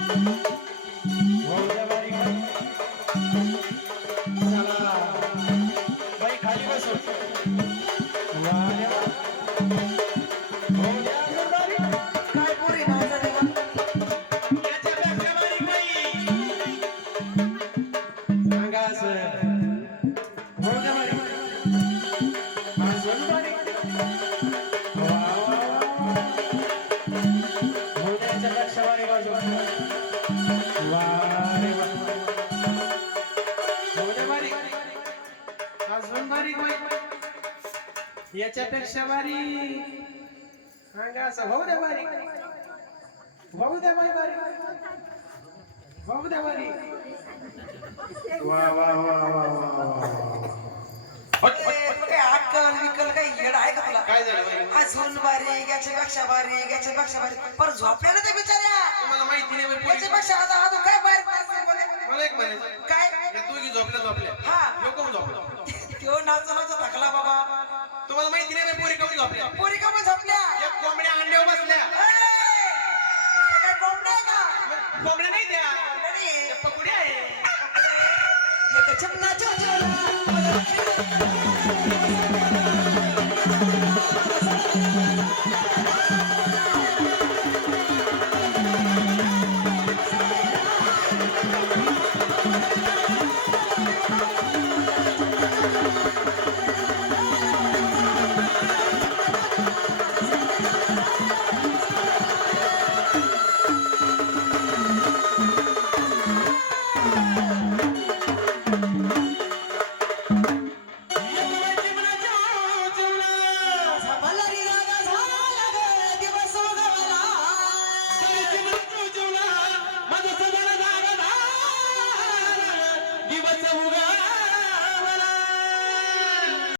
बाई याच्यापेक्षा भारी सांगा असं भाऊ द्या भारी भाऊ द्या बाई भारी भाऊ द्या भारी वा वा वा वा वा वा ए, तुला काय अक्कल विकल काही येड आहे का तुला? काय झालं अजून बारी याच्यापेक्षा बारी याच्यापेक्षा बारी पर झोपलेलं ते बिचाऱ्या? तुम्हाला माहिती नाही. याच्यापेक्षा आता अजून काय बाहेर? मला एक म्हणायचं काय? या दोघी झोपल्या झोपल्या. हा. झोपला तो नाचा नाचा थकला बाबा. तुम्हाला माहिती नाही बाई पोरी कमी झोपल्या. पोरी का पण झोपल्या. या कोंबड्या अंड्यावर बसल्या. काय कोंबड्या आहे का? कोंबड्या नाही आहे. पकुड्या आहे एक चमना चोचोला